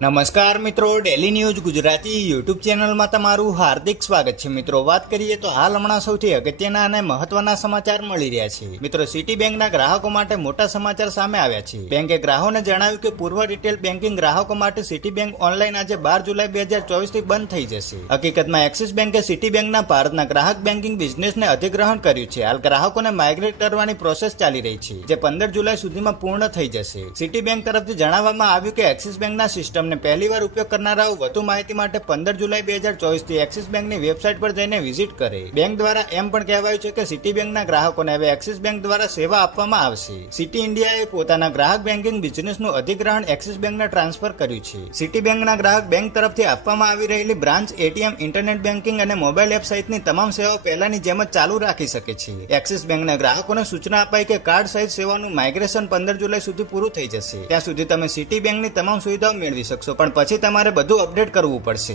નમસ્કાર મિત્રો, daily news Gujarati YouTube ચેનલમાં તમારું હાર્દિક સ્વાગત છે. મિત્રો, વાત કરીએ તો હાલ હમણાં સૌથી અગત્યના અને મહત્વના સમાચાર મળી રહ્યા છે. મિત્રો, સિટી બેંકના ગ્રાહકો માટે મોટા સમાચાર સામે આવ્યા છે. બેંકે ગ્રાહકોને જણાવ્યું કે પૂર્વ રિટેલ બેન્કિંગ ગ્રાહકો માટે સિટી બેંક ઓનલાઈન આજે 12 જુલાઈ 2024 થી બંધ થઈ જશે. હકીકતમાં એક્સિસ બેંકે સિટી બેંકના ભારતના ગ્રાહક બેન્કિંગ બિઝનેસને અધિગ્રહણ કર્યું છે. હાલ ગ્રાહકોને માઇગ્રેટ કરવાની પ્રોસેસ ચાલી રહી છે, જે 15 જુલાઈ સુધીમાં પૂર્ણ થઈ જશે. સિટી બેંક તરફથી જણાવવામાં આવ્યું કે એક્સિસ બેંકના સિસ્ટમ પહેલીવાર ઉપયોગ કરનારાઓ વધુ માહિતી માટે 15 જુલાઈ 2024 થી એક્સિસ બેંકની વેબસાઇટ પર જઈને વિઝિટ કરે. બેંક દ્વારા એમ પણ કહેવાયું છે કે સિટી બેંકના ગ્રાહકોને હવે એક્સિસ બેંક દ્વારા સેવા આપવામાં આવશે. સિટી ઇન્ડિયાએ પોતાના ગ્રાહક બેન્કિંગ બિઝનેસનું અધિગ્રહણ એક્સિસ બેંકને ટ્રાન્સફર કર્યું છે. સિટી બેંકના ગ્રાહક બેંક તરફથી આપવામાં આવી રહેલી બ્રાન્ચ, એટીએમ, ઇન્ટરનેટ બેન્કિંગ અને મોબાઈલ એપ સહિતની તમામ સેવાઓ પહેલાની જેમ જ ચાલુ રાખી શકે છે. એક્સિસ બેંકના ગ્રાહકોને સૂચના અપાઈ કે કાર્ડ સહિત સેવાનું માઇગ્રેશન 15 જુલાઈ સુધી પૂરું થઈ જશે. ત્યાં સુધી તમે સિટી બેંકની તમામ સુવિધાઓ મેળવી શકશો, પણ પછી તમારે બધું અપડેટ કરવું પડશે.